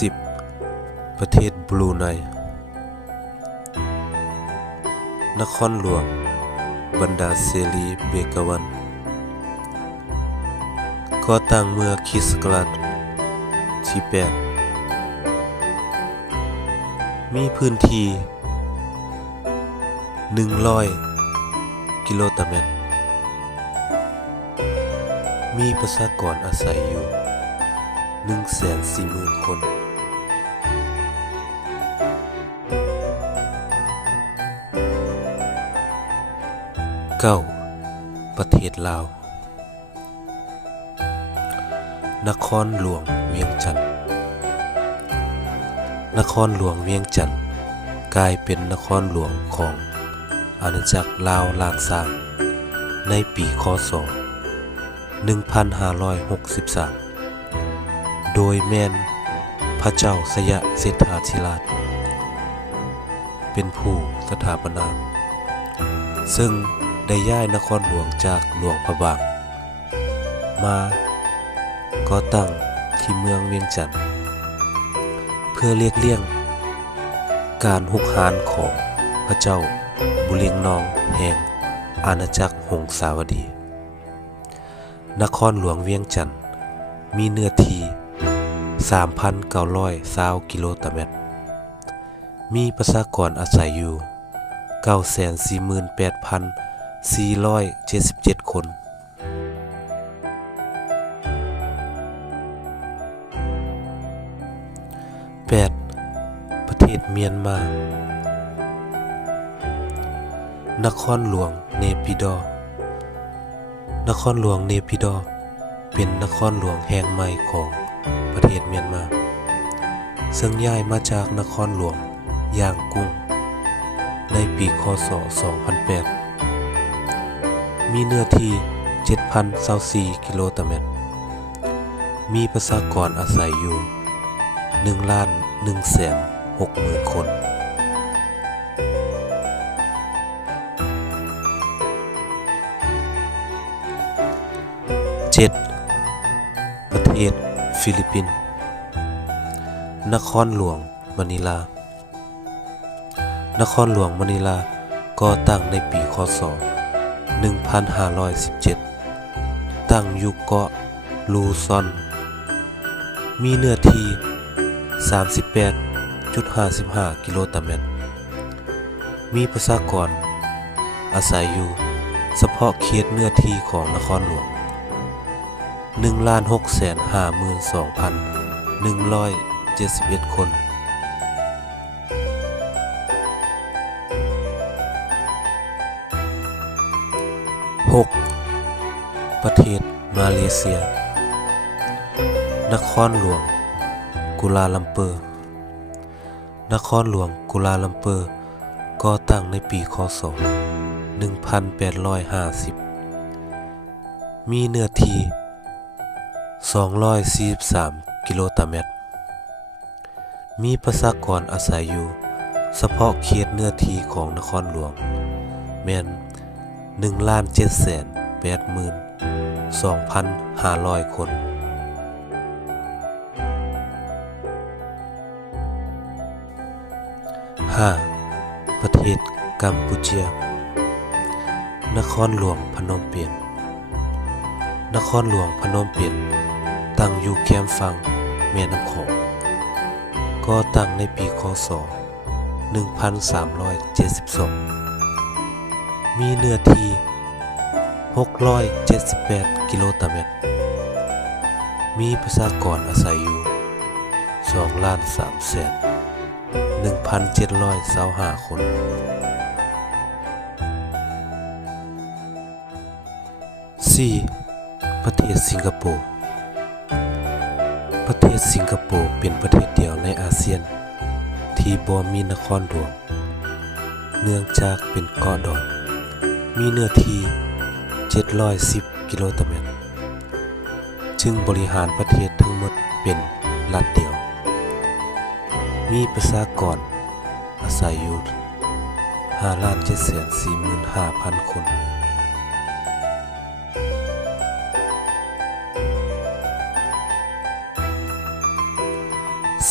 สิบประเทศบรูไน นครหลวง บรรดาเซรีเบกาวัน ก่อตั้งเมื่อคริสต์ศักราชที่8มีพื้นที่ 100 กิโลตรเมตร มีประชากรอาศัยอยู่140,000 คน เก้าประเทศลาว นครหลวงเวียงจันทน์นครหลวงเวียงจันทน์กลายเป็นนครหลวงของอาณาจักรลาวลานซางในปีคศ 1563 โดยแม่นพระเจ้าสยะเศรษฐาธิราช เป็นผู้สถาปนา ซึ่ง ได้ย้ายนครหลวงจากหลวงพระบาง มาก่อตั้งที่เมืองเวียงจันทน์เพื่อเรียกเลี่ยง การหุกหานของพระเจ้าบุเรียงนองแห่งอาณาจักรหงสาวดี นครหลวงเวียงจันทน์มีเนื้อที่3,920กิโลตรเมตร มีประชากรอาศัยอยู่948,000 477 คน 8. ประเทศเมียนมา นครหลวงเนปิดอ นครหลวงเนปิดอ เป็นนครหลวงแห่งใหม่ของประเทศเมียนมา ซึ่งย้ายมาจากนครหลวงย่างกุ้ง ในปีคศ 2008 มีเนื้อที่ 7,024กิโลตรเมตร มีประชากรอาศัยอยู่1ล้าน1แสน6หมื่นคน 7. ประเทศฟิลิปปินส์ นครหลวงมะนิลา นครหลวงมะนิลาก่อตั้งในปีคศ 1517 ตั้งอยู่เกาะลูซอน มีเนื้อที่ 38.55 กิโลตเมตร มีประชากร อาศัยอยู่ เฉพาะเขตเนื้อที่ของนครหลวง 1 6 5 2 171 คน ประเทศมาเลเซีย นครหลวง กุลาลัมเปอร์ นครหลวงกุลาลัมเปอร์ ก่อตั้งในปีคศ 1850 มีเนื้อที่ 243 กิโลตรเมตร มีประชากรอาศัยอยู่ เฉพาะเขตเนื้อที่ของนครหลวง แม่น1ล้าน7แสน 8หมื่น2,500 คน 5. ประเทศกัมพูชียนครหลวงพนมเปญนครหลวงพนมเปญตั้งอยู่แคมฝั่งแม่น้ำโขงก็ตั้งในปีคศ 1372 มีเนื้อที่ 678 กิโลตารเมตร มีประชากรอาศัยอยู่2ล้าน3แสน1,725 คน 4. ประเทศสิงคโปร์ ประเทศสิงคโปร์เป็นประเทศเดียวในอาเซียน ที่บ่มีนครหลวง เนื่องจากเป็นเกาะดอน มีเนื้อที่ 710 กิโลตรเมตร จึงบริหารประเทศทั้งหมดเป็นรัฐเดียว มีประชากรอาศัยอยู่5ล้าน7แสน45,000คน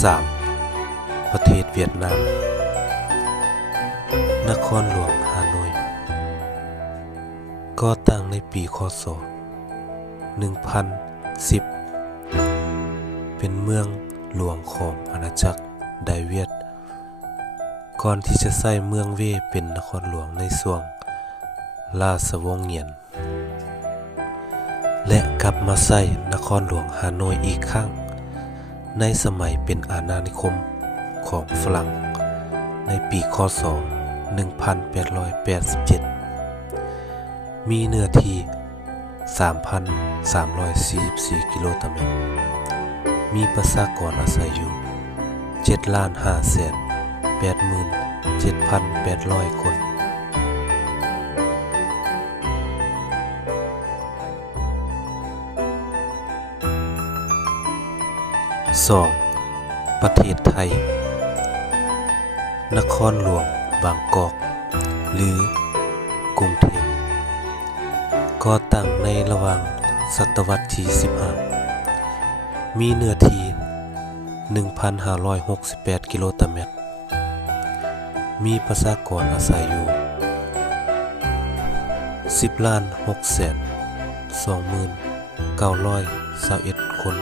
3. ประเทศเวียดนาม นครหลวงฮานอย ก่อตั้งในปีคศ 1010 เป็นเมืองหลวงของอาณาจักรไดเวียด ก่อนที่จะใส่เมืองเวเป็นนครหลวงในช่วงราชวงศ์เหงียน และกลับมาใส่นครหลวงฮานอยอีกครั้ง ในสมัยเป็นอาณานิคมของฝรั่ง ในปีคศ 1887 มีเนื้อที่ 3,344 กิโลตารางเมตร มีประชากรอาศัยอยู่7ล้าน5แสน87,800 คน 2. ประเทศไทย นครหลวง บางกอก หรือกรุงเทพ ก่อตั้งในระหว่างศตวรรษที่ 15 มีเนื้อที่ 1,568 กิโลตรเมตร มีประชากรอาศัยอยู่ 10ล้าน6แสน29,921 คน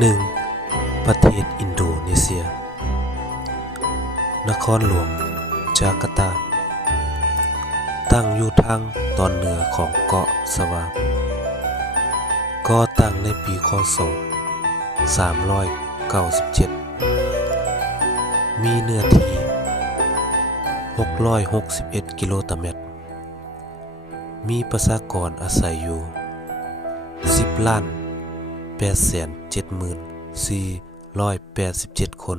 1. ประเทศอินโดนีเซีย นครหลวงจาการ์ตา ตั้งอยู่ทางตอนเหนือของเกาะสวาก่อตั้งในปีคศ 397 มีเนื้อที่ 661 กิโลตรเมตร มีประชากรอาศัยอยู่ 10ล้าน 187 คน